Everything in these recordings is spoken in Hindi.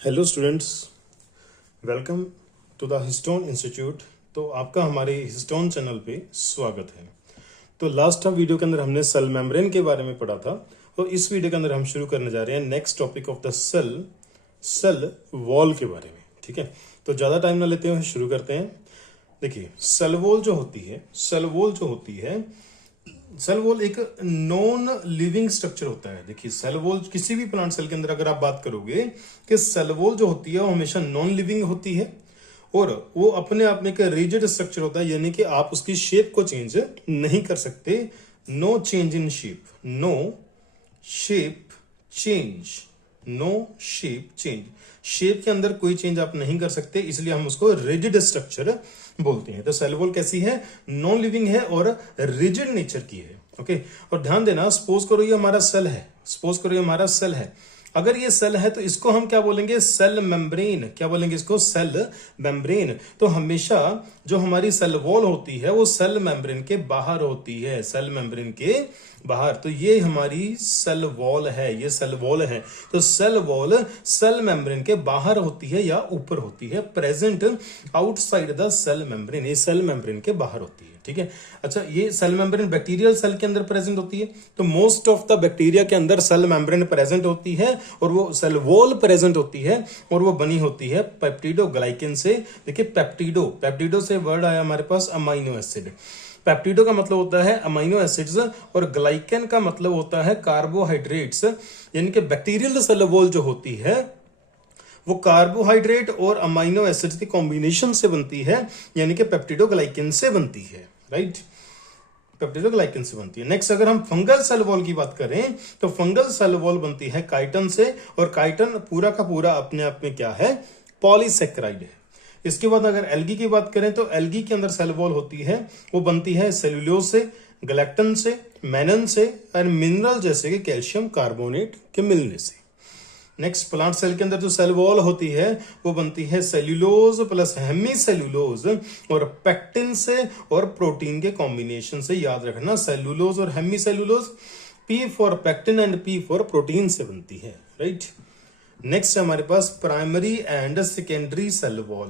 Hello students, welcome to the Histone Institute. तो आपका हमारे हिस्टोन चैनल पे स्वागत है। तो लास्ट वीडियो के अंदर हमने सेल मेम्ब्रेन के बारे में पढ़ा था और इस वीडियो के अंदर हम शुरू करने जा रहे हैं next topic of the cell wall के बारे में। ठीक है, तो ज़्यादा टाइम ना लेते हुए शुरू करते हैं। देखिए, सेल वॉल जो होती है सेल वॉल एक नॉन लिविंग स्ट्रक्चर होता है। देखिए, सेल वॉल किसी भी प्लांट सेल के अंदर अगर आप बात करोगे कि सेल वॉल जो होती है वो हमेशा नॉन लिविंग होती है और वो अपने आप में एक रिजिड स्ट्रक्चर होता है, यानी कि आप उसकी शेप को चेंज नहीं कर सकते। No change in shape, no shape change, shape के अंदर कोई चेंज आप नहीं कर सकते, इसलिए हम उसको रिजिड स्ट्रक्चर बोलते हैं। तो सेल वॉल कैसी है? नॉन लिविंग है और रिजिड नेचर की है। ओके, और ध्यान देना, सपोज करो ये हमारा सेल है, अगर ये सेल है तो इसको हम क्या बोलेंगे? Cell membrane. क्या बोलेंगे इसको? Cell membrane. तो हमेशा जो हमारी सेल वॉल होती है वो सेल मेम्ब्रेन के बाहर होती है, सेल मेम्ब्रेन के बाहर। तो ये हमारी सेल वॉल है, ये सेल वॉल है। तो सेल वॉल सेल मेम्ब्रेन के बाहर होती है या ऊपर होती है, present outside the cell membrane, ये सेल मेम्ब्रेन के बाहर होती है। ठीक है, अच्छा, ये सेल मेम्ब्रेन बैक्टीरियल सेल के अंदर प्रेजेंट होती है, तो मोस्ट ऑफ द बैक्टीरिया के अंदर सेल मेम्ब्रेन प्रेजेंट होती है और वो सेल वॉल प्रेजेंट होती है और वो बनी होती है पेप्टिडोग्लाइकेन से। देखिए, पेप्टिडो से वर्ड आया हमारे पास अमाइनो एसिड। पेप्टिडो का मतलब होता है अमाइनो एसिड्स और ग्लाइकेन का मतलब होता है कार्बोहाइड्रेट्स, यानी कि बैक्टीरियल सेल वॉल जो होती है वो कार्बोहाइड्रेट और अमाइनो एसिड्स के कॉम्बिनेशन से बनती है, यानी कि पेप्टिडोग्लाइकेन से बनती है। राइट, पेप्टिडोग्लाइकेन से बनती है। नेक्स्ट, अगर हम फंगल सेल वॉल की बात करें तो फंगल सेल वॉल बनती है काइटन से, और काइटन पूरा का पूरा अपने आप में क्या है? पॉलीसेक्राइड है। इसके बाद अगर एल्गी की बात करें तो एल्गी के अंदर सेल वॉल होती है, वो बनती है सेल्यूलोज से, गैलेक्टन से, मेनन से और मिनरल जैसे कि कैल्शियम कार्बोनेट के मिलने से। नेक्स्ट, प्लांट सेल के अंदर जो सेल वॉल होती है वो बनती है सेल्यूलोज प्लस हेमी सेल्यूलोज और पेक्टिन से और प्रोटीन के कॉम्बिनेशन से। याद रखना, सेल्यूलोज और hemicellulose, P for pectin and P for protein से बनती है। राइट, नेक्स्ट है हमारे पास primary and secondary cell wall.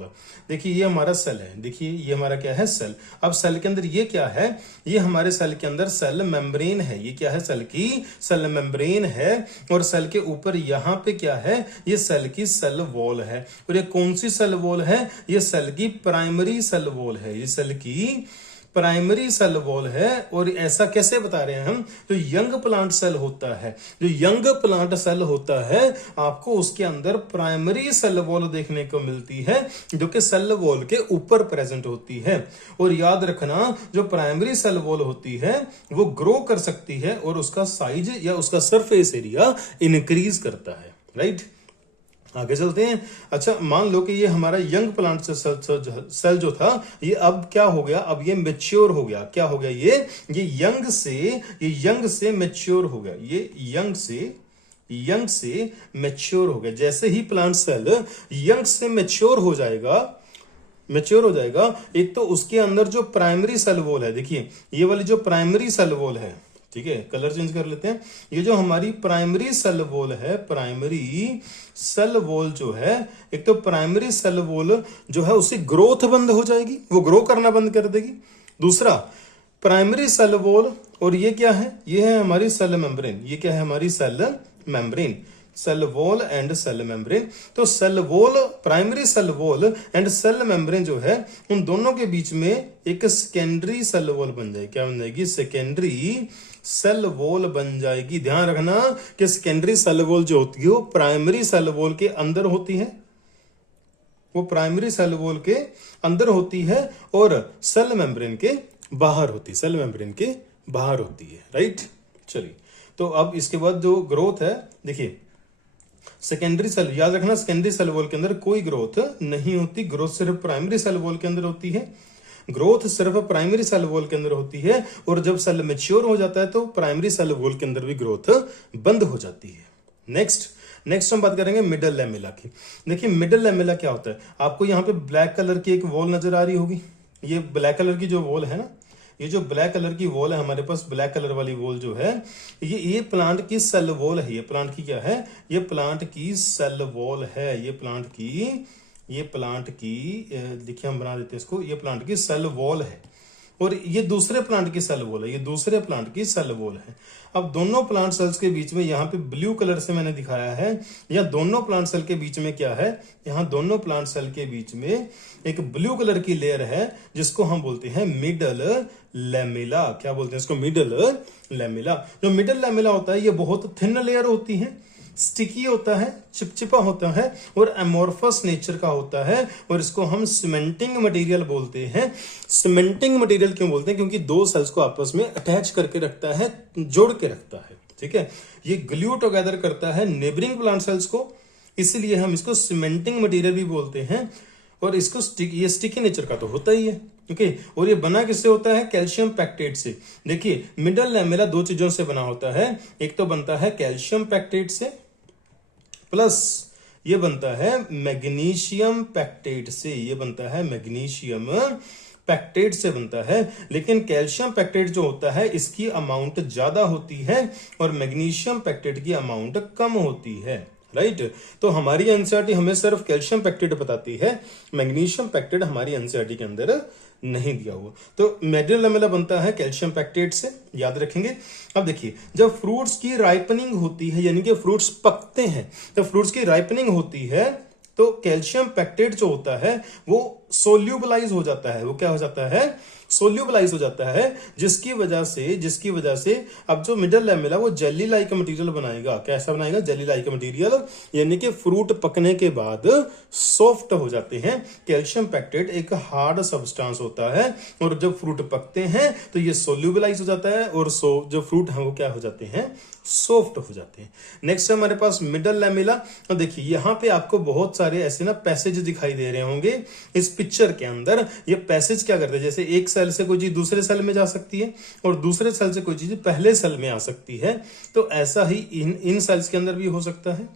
देखिए, ये हमारा सेल है, देखिए ये हमारा क्या है? सेल। अब सेल के अंदर ये क्या है? ये हमारे सेल के अंदर सेल मेम्ब्रेन है। ये क्या है? सेल की सेल मेम्ब्रेन है। और सेल के ऊपर यहाँ पे क्या है? ये सेल की सेल वॉल है। और ये कौन सी सेल वॉल है? ये सेल की प्राइमरी सेल वॉल है, ये सेल की प्राइमरी सेल वॉल है। और ऐसा कैसे बता रहे हैं हम? जो यंग प्लांट सेल होता है, जो यंग प्लांट सेल होता है, आपको उसके अंदर प्राइमरी सेल वॉल देखने को मिलती है, जो कि सेल वॉल के ऊपर प्रेजेंट होती है। और याद रखना, जो प्राइमरी सेल वॉल होती है वो ग्रो कर सकती है और उसका साइज या उसका सरफेस एरिया इंक्रीज करता है। राइट, आगे चलते हैं। अच्छा, मान लो कि ये हमारा यंग प्लांट सेल जो था, ये अब क्या हो गया? अब ये मेच्योर हो गया। क्या हो गया? ये यंग से मेच्योर हो गया। ये यंग से मेच्योर हो गया। जैसे ही प्लांट सेल यंग से मेच्योर हो जाएगा, एक तो उसके अंदर जो प्राइमरी सेल वॉल है, देखिए ये वाली जो प्राइमरी सेल वॉल है, ठीक है, कलर चेंज कर लेते हैं। ये जो हमारी प्राइमरी सेल वॉल है, प्राइमरी सेल वॉल जो है, एक तो प्राइमरी सेल वॉल जो है उसकी ग्रोथ बंद हो जाएगी, वो ग्रो करना बंद कर देगी। दूसरा, प्राइमरी सेल वॉल, और ये क्या है? ये है हमारी सेल मेम्ब्रेन। ये क्या है? हमारी cell membrane, cell wall and cell membrane. तो cell wall, primary cell wall and cell membrane जो है, उन दोनों के बीच में एक सेकेंडरी सेल वॉल बन जाएगी। क्या बन जाएगी? सेकेंडरी सेल वॉल बन जाएगी। ध्यान रखना कि सेकेंडरी सेल वॉल जो होती है वो प्राइमरी सेल वॉल के अंदर होती है, वो प्राइमरी सेल वॉल के अंदर होती है और सेल मेम्ब्रेन के बाहर होती है, सेल मेम्ब्रेन के बाहर होती है। राइट, चलिए, तो अब इसके बाद जो ग्रोथ है, देखिए सेकेंडरी सेल, याद रखना सेकेंडरी सेल वॉल के अंदर कोई ग्रोथ नहीं होती, ग्रोथ सिर्फ प्राइमरी सेल वॉल के अंदर होती है। ग्रोथ सिर्फ प्राइमरी सेल वॉल के अंदर होती है, और जब सेल मैच्योर हो जाता है तो प्राइमरी सेल वॉल के अंदर भी ग्रोथ बंद हो जाती है। नेक्स्ट हम बात करेंगे मिडल लैमेला की। देखिए, मिडल लैमेला क्या होता है? आपको यहाँ पे ब्लैक कलर की एक वॉल नजर आ रही होगी। ये ब्लैक कलर की जो वॉल है ना, ये जो ब्लैक कलर की वॉल है हमारे पास, ब्लैक कलर वाली वॉल जो है, ये प्लांट की सेल वॉल है। ये प्लांट की क्या है? ये प्लांट की सेल वॉल है। ये प्लांट की देखिए हम बना देते हैं इसको, ये प्लांट की सेल वॉल है और ये दूसरे प्लांट की सेल वॉल है। ये दूसरे प्लांट की सेल वॉल है। अब दोनों प्लांट सेल्स के बीच में यहाँ पे ब्लू कलर से मैंने दिखाया है, या दोनों प्लांट सेल के बीच में क्या है? यहाँ दोनों प्लांट सेल के बीच में एक ब्लू कलर की लेयर है जिसको हम बोलते हैं मिडल लैमेला। क्या बोलते हैं इसको? Middle lamella. जो मिडल लैमेला होता है ये बहुत थिन लेयर होती है, स्टिकी होता है, चिपचिपा होता है और एमोर्फस नेचर का होता है और इसको हम सीमेंटिंग मटेरियल बोलते हैं। सीमेंटिंग मटेरियल क्यों बोलते हैं? क्योंकि दो सेल्स को आपस में अटैच करके रखता है, जोड़ के रखता है। ठीक है, ये ग्लू टुगेदर करता है नेबरिंग प्लांट सेल्स को, इसलिए हम इसको सीमेंटिंग मटेरियल भी बोलते हैं। और इसको ये स्टिकी नेचर का तो होता ही है। ओके, और ये बना किससे होता है? कैल्शियम पैक्टेट से। देखिए मिडल लैमेला दो चीजों से बना होता है, एक तो बनता है कैल्शियम पैक्टेट से, प्लस ये बनता है मैग्नीशियम पैक्टेट से। ये बनता है मैग्नीशियम पैक्टेट से बनता है। लेकिन कैल्शियम पैक्टेट जो होता है इसकी अमाउंट ज्यादा होती है और मैग्नीशियम पैक्टेट की अमाउंट कम होती है। राइट, तो हमारी एनसीईआरटी हमें सिर्फ कैल्शियम पैक्टेट बताती है, मैग्नीशियम पैक्टेट हमारी एनसीईआरटी के अंदर नहीं दिया हुआ। तो मिडल लैमेला बनता है कैल्शियम पैक्टेट से, याद रखेंगे। अब देखिए जब फ्रूट्स की राइपनिंग होती है, यानी कि फ्रूट्स पकते हैं, जब फ्रूट्स की राइपनिंग होती है तो कैल्शियम पैक्टेट जो होता है वो सोल्यूबलाइज हो जाता है। वो क्या हो जाता है? सोल्यूबलाइज हो जाता है, जिसकी वजह से अब जो मिडल लैमेला वो जेली लाइक मटेरियल बनाएगा। कैसा बनाएगा? जेली लाइक मटेरियल, यानी कि फ्रूट पकने के बाद सॉफ्ट हो जाते हैं। कैल्शियम पैक्टेट एक हार्ड सब्सटेंस होता है और जब फ्रूट पकते हैं तो ये सोल्यूबलाइज हो जाता है और जो फ्रूट है वो क्या हो जाते हैं? सॉफ्ट हो जाते हैं। नेक्स्ट हमारे पास मिडल लैमेला। तो देखिए यहाँ पे आपको बहुत सारे ऐसे ना पैसेज दिखाई दे रहे होंगे इस पिक्चर के अंदर। ये पैसेज क्या करते हैं? जैसे एक सेल से कोई चीज दूसरे सेल में जा सकती है और दूसरे सेल से कोई चीज पहले सेल में आ सकती है, तो ऐसा ही इन सेल्स के अंदर भी हो सकता है।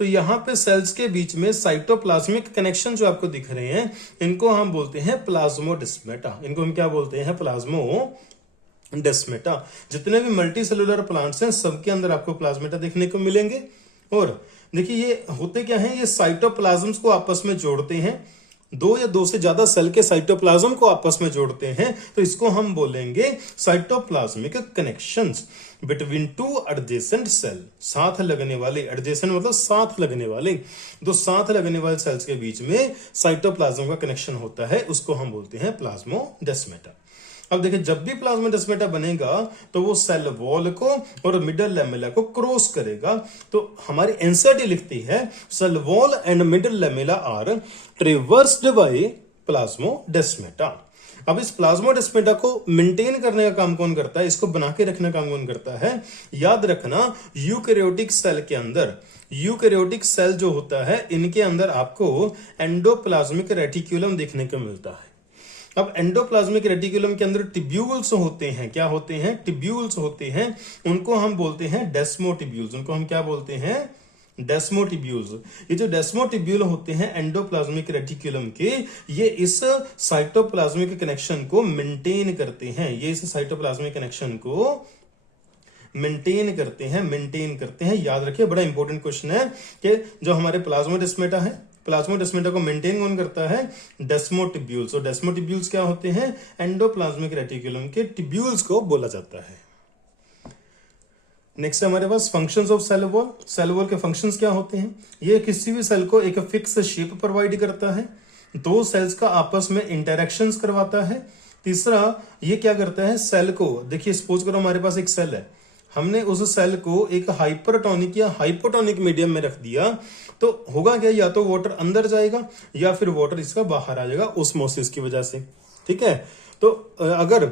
तो यहाँ पे सेल्स के बीच में साइटोप्लाज्मिक कनेक्शन जो आपको दिख रहे हैं इनको हम बोलते हैं प्लाज्मोडेस्माटा। इनको हम क्या बोलते हैं? प्लाज्मोडेस्माटा। जितने भी मल्टी सेलुलर प्लांट्स हैं सबके अंदर आपको प्लाज्मेटा देखने को मिलेंगे। और देखिए ये होते क्या है? ये साइटोप्लाज्म्स को आपस में जोड़ते हैं, दो या दो से ज्यादा सेल के साइटोप्लाज्म को आपस में जोड़ते हैं, तो इसको हम बोलेंगे cytoplasmic connections between two adjacent cell. साथ लगने वाले, एडजेसेंट मतलब साथ लगने वाले, दो साथ लगने वाले सेल्स के बीच में साइटोप्लाज्म का कनेक्शन होता है, उसको हम बोलते हैं प्लाज्मोडेस्माटा। अब देखिए जब भी प्लाज्मोडेस्माटा बनेगा तो वो सेल वॉल को और मिडल लैमेला को क्रॉस करेगा। तो हमारी एनसीईआरटी लिखती है cell wall and middle lamella are traversed by plasmodesmata. अब इस प्लाज्मोडेस्माटा को मेंटेन करने का काम कौन करता है? इसको बना के रखने का काम कौन करता है? याद रखना यूकैरियोटिक सेल के अंदर, यूकैरियोटिक सेल जो होता है इनके अंदर आपको एंडोप्लाज्मिक रेटिक्यूलम देखने को मिलता है। अब एंडोप्लाज्मिक रेटिकुलम के अंदर टिब्यूल्स होते हैं। क्या होते हैं? टिब्यूल्स होते हैं। उनको हम बोलते हैं डेस्मोटिब्यूल्स। उनको हम क्या बोलते हैं? डेस्मोटिब्यूल्स। ये जो डेस्मोटिब्यूल होते हैं एंडोप्लाज्मिक रेटिकुलम के, ये इस साइटोप्लाज्मिक कनेक्शन को मेंटेन करते हैं। ये इस साइटोप्लाज्मिक कनेक्शन को मेंटेन करते हैं। याद रखिए बड़ा इंपॉर्टेंट क्वेश्चन है कि जो हमारे प्लाज्मोडेस्माटा है, प्लाज्मोडेस्माटा को मेंटेन कौन करता है? डेस्मोटिब्यूल्स। और डेस्मोटिब्यूल्स क्या होते हैं? एंडोप्लाज्मिक रेटिकुलम के टिब्यूल्स को बोला जाता है। नेक्स्ट हमारे पास functions of cell wall. Cell wall के फंक्शंस क्या होते हैं? ये किसी भी सेल को एक फिक्स शेप प्रोवाइड करता है, दो सेल्स का आपस में इंटरेक्शंस करवाता है। तीसरा ये क्या करता है? सेल को, देखिए सपोज करो हमारे पास एक सेल है, हमने उस सेल को एक हाइपरटोनिक या हाइपोटोनिक मीडियम में रख दिया, तो होगा क्या? या तो वाटर अंदर जाएगा या फिर वाटर इसका बाहर आ जाएगा ओस्मोसिस की वजह से। ठीक है, तो अगर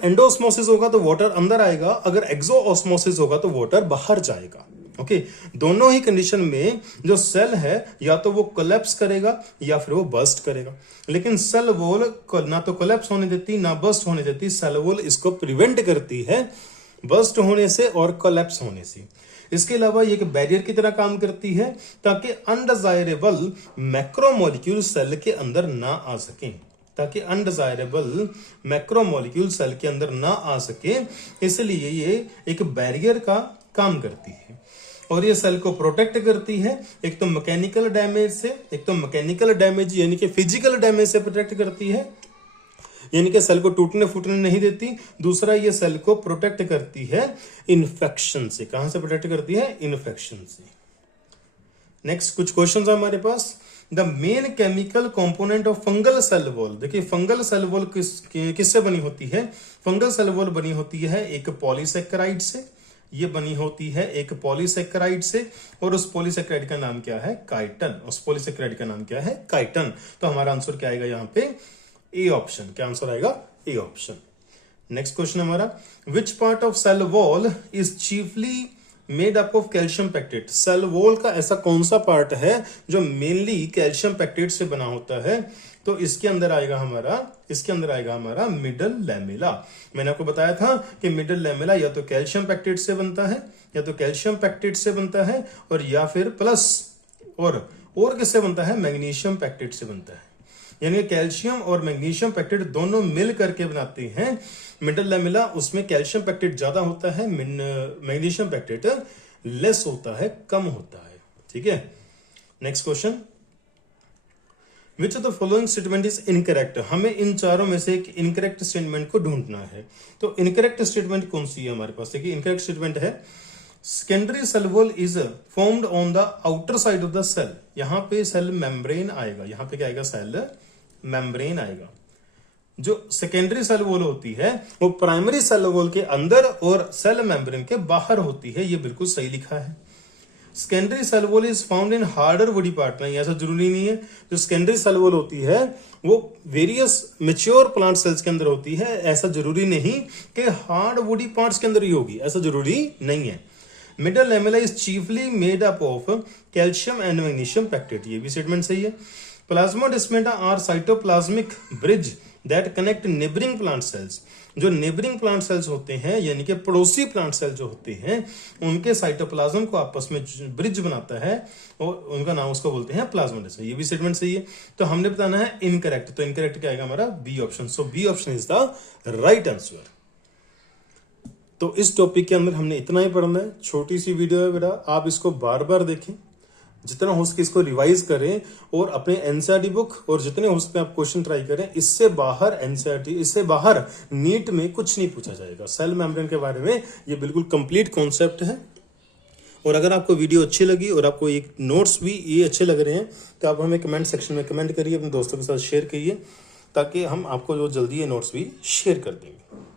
एंडोस्मोसिस होगा तो वाटर अंदर आएगा, अगर एक्सोऑस्मोसिस होगा तो वाटर बाहर जाएगा। ओके, दोनों ही कंडीशन में जो सेल है या तो वो कोलैप्स करेगा या फिर वो बर्स्ट करेगा। लेकिन सेल वॉल ना तो कोलैप्स होने देती ना बर्स्ट होने देती। सेल वॉल इसको प्रिवेंट करती है बर्स्ट होने से और कोलैप्स होने से। इसके अलावा ये एक बैरियर की तरह काम करती है ताकि अनडिजायरेबल मैक्रोमोलिक्यूल सेल के अंदर ना आ सकें। ताकि अनडिजायरेबल मैक्रोमोलिक्यूल सेल के अंदर ना आ सके, इसलिए ये एक बैरियर का काम करती है और ये सेल को प्रोटेक्ट करती है। एक तो मैकेनिकल डैमेज से, एक तो मैकेनिकल डैमेज यानी कि फिजिकल डैमेज से प्रोटेक्ट करती है, यानी कि सेल को टूटने फूटने नहीं देती। दूसरा, ये सेल को प्रोटेक्ट करती है इन्फेक्शन से। कहां से प्रोटेक्ट करती है? इन्फेक्शन से। नेक्स्ट कुछ क्वेश्चंस है हमारे पास। The main chemical component of fungal cell wall. देखिए फंगल सेल वॉल किससे बनी होती है? फंगल सेल वॉल बनी होती है एक पॉलीसेकेराइड से, ये बनी होती है एक पॉलीसेकेराइड से, और उस पॉलीसेकेराइड का नाम क्या है? काइटन। उस पॉलीसेकेराइड का नाम क्या है? काइटन। तो हमारा आंसर क्या आएगा यहाँ पे? A option. क्या आंसर आएगा? A option. नेक्स्ट क्वेश्चन हमारा, which part of cell wall is chiefly made up of calcium pectate. Cell wall का ऐसा कौन सा पार्ट है जो मेनली कैल्शियम पैक्टेट से बना होता है? तो इसके अंदर आएगा हमारा मिडल लैमेला। मैंने आपको बताया था कि मिडल लैमेला या तो कैल्शियम पैक्टेट से बनता है, और या फिर प्लस और किससे बनता है? मैग्नीशियम पैक्टेट से बनता है। यानी कैल्शियम और मैग्नीशियम पैक्टेट दोनों मिल करके बनाते हैं मिडल लैमेला। उसमें कैल्शियम पैक्टेट ज्यादा होता है, मैग्नीशियम पैक्टेट लेस होता है, कम होता है। ठीक है। Next question, which of the following statement is incorrect. हमें इन चारों में से एक इनकरेक्ट स्टेटमेंट को ढूंढना है। तो इनकरेक्ट स्टेटमेंट कौन सी है हमारे पास? देखिए इनकरेक्ट स्टेटमेंट है secondary cell wall is formed on the outer side of the cell. यहां पे सेल मेम्ब्रेन आएगा, यहां पे क्या आएगा? सेल मेम्ब्रेन आएगा। जो सेकेंडरी सेल वॉल होती है वो प्राइमरी सेल वॉल के अंदर और सेल मेम्ब्रेन के बाहर होती है। ये बिल्कुल सही लिखा है। Secondary cell wall is found in harder woody part. नहीं, ऐसा जरूरी नहीं है। जो सेकेंडरी सेल वॉल होती है वो वेरियस मेच्योर प्लांट सेल्स के अंदर होती है। ऐसा जरूरी नहीं कि हार्ड वुडी पार्ट्स के अंदर ही होगी, ऐसा जरूरी नहीं है। Middle lamella is chiefly made up of calcium and magnesium pectate. ये भी स्टेटमेंट सही है। Plasmodesmata are cytoplasmic bridge that connect neighbouring plant cells. जो नेबरिंग प्लांट सेल्स होते हैं यानी कि पड़ोसी प्लांट सेल जो होते हैं उनके साइटोप्लाज्म को आपस में ब्रिज बनाता है और उनका नाम उसको बोलते हैं प्लाज्मोडेस्मा। ये भी स्टेटमेंट सही है। तो हमने बताना है इनकरेक्ट। तो इनकरेक्ट क्या आएगा हमारा? B option. So B option is the right answer. तो इस टॉपिक के अंदर हमने इतना ही पढ़ना है। छोटी सी वीडियो है बेटा, आप इसको बार बार देखें, जितना हो सके इसको रिवाइज करें और अपने एनसीईआरटी बुक और जितने हो सके आप क्वेश्चन ट्राई करें। इससे बाहर एनसीईआरटी, इससे बाहर नीट में कुछ नहीं पूछा जाएगा। सेल मेम्ब्रेन के बारे में ये बिल्कुल कंप्लीट कॉन्सेप्ट है। और अगर आपको वीडियो अच्छी लगी और आपको एक नोट्स भी ये अच्छे लग रहे हैं तो आप हमें कमेंट सेक्शन में कमेंट करिए, अपने दोस्तों के साथ शेयर करिए, ताकि हम आपको जो जल्दी ये नोट्स भी शेयर कर देंगे।